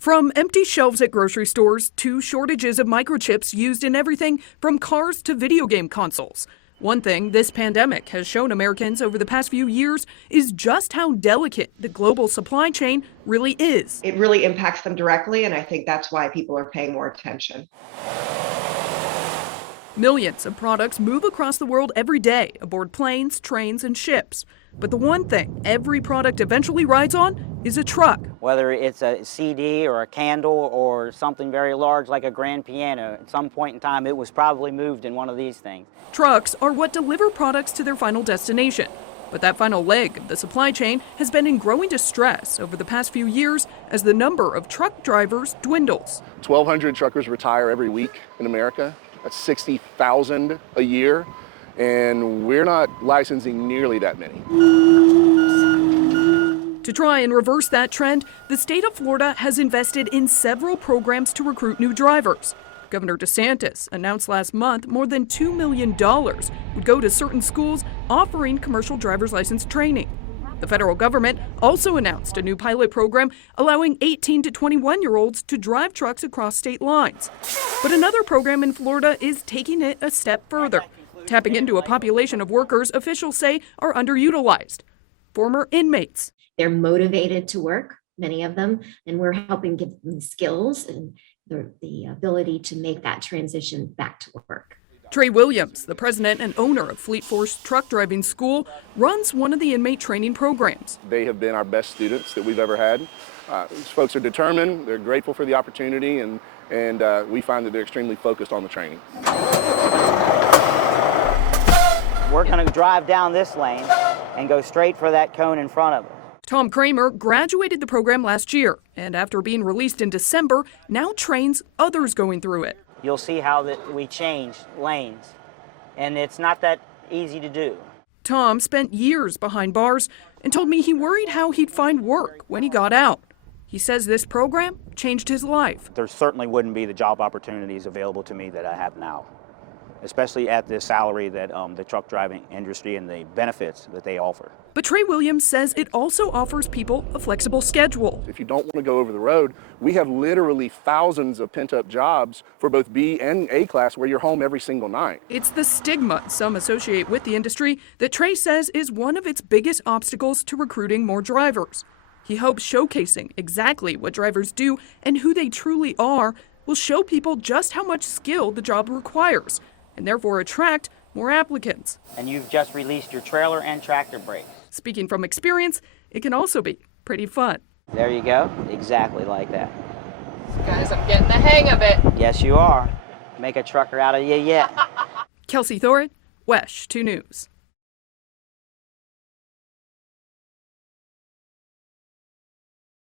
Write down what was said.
From empty shelves at grocery stores to shortages of microchips used in everything from cars to video game consoles. One thing this pandemic has shown Americans over the past few years is just how delicate the global supply chain really is. It really impacts them directly, and I think that's why people are paying more attention. Millions of products move across the world every day aboard planes, trains, and ships. But the one thing every product eventually rides on is a truck. Whether it's a CD or a candle or something very large like a grand piano, at some point in time it was probably moved in one of these things. Trucks are what deliver products to their final destination. But that final leg of the supply chain has been in growing distress over the past few years as the number of truck drivers dwindles. 1,200 truckers retire every week in America. That's 60,000 a year, and we're not licensing nearly that many. To try and reverse that trend, the state of Florida has invested in several programs to recruit new drivers. Governor DeSantis announced last month more than $2 million would go to certain schools offering commercial driver's license training. The federal government also announced a new pilot program allowing 18 to 21-year-olds to drive trucks across state lines. But another program in Florida is taking it a step further, tapping into a population of workers officials say are underutilized. Former inmates. They're motivated to work, many of them, and we're helping give them skills and the ability to make that transition back to work. Trey Williams, the president and owner of Fleet Force Truck Driving School, runs one of the inmate training programs. They have been our best students that we've ever had. These folks are determined, they're grateful for the opportunity, and we find that they're extremely focused on the training. We're going to drive down this lane and go straight for that cone in front of us. Tom Kramer graduated the program last year, and after being released in December, now trains others going through it. You'll see how we change lanes, and it's not that easy to do. Tom spent years behind bars and told me he worried how he'd find work when he got out. He says this program changed his life. There certainly wouldn't be the job opportunities available to me that I have now, especially at the salary that the truck driving industry and the benefits that they offer. But Trey Williams says it also offers people a flexible schedule. If you don't want to go over the road, we have literally thousands of pent-up jobs for both B and A class where you're home every single night. It's the stigma some associate with the industry that Trey says is one of its biggest obstacles to recruiting more drivers. He hopes showcasing exactly what drivers do and who they truly are will show people just how much skill the job requires, and therefore attract more applicants. And you've just released your trailer and tractor brakes. Speaking from experience, it can also be pretty fun. There you go, exactly like that. Guys, I'm getting the hang of it. Yes, you are. Make a trucker out of you yet. Kelsey Thorett, WESH 2 News.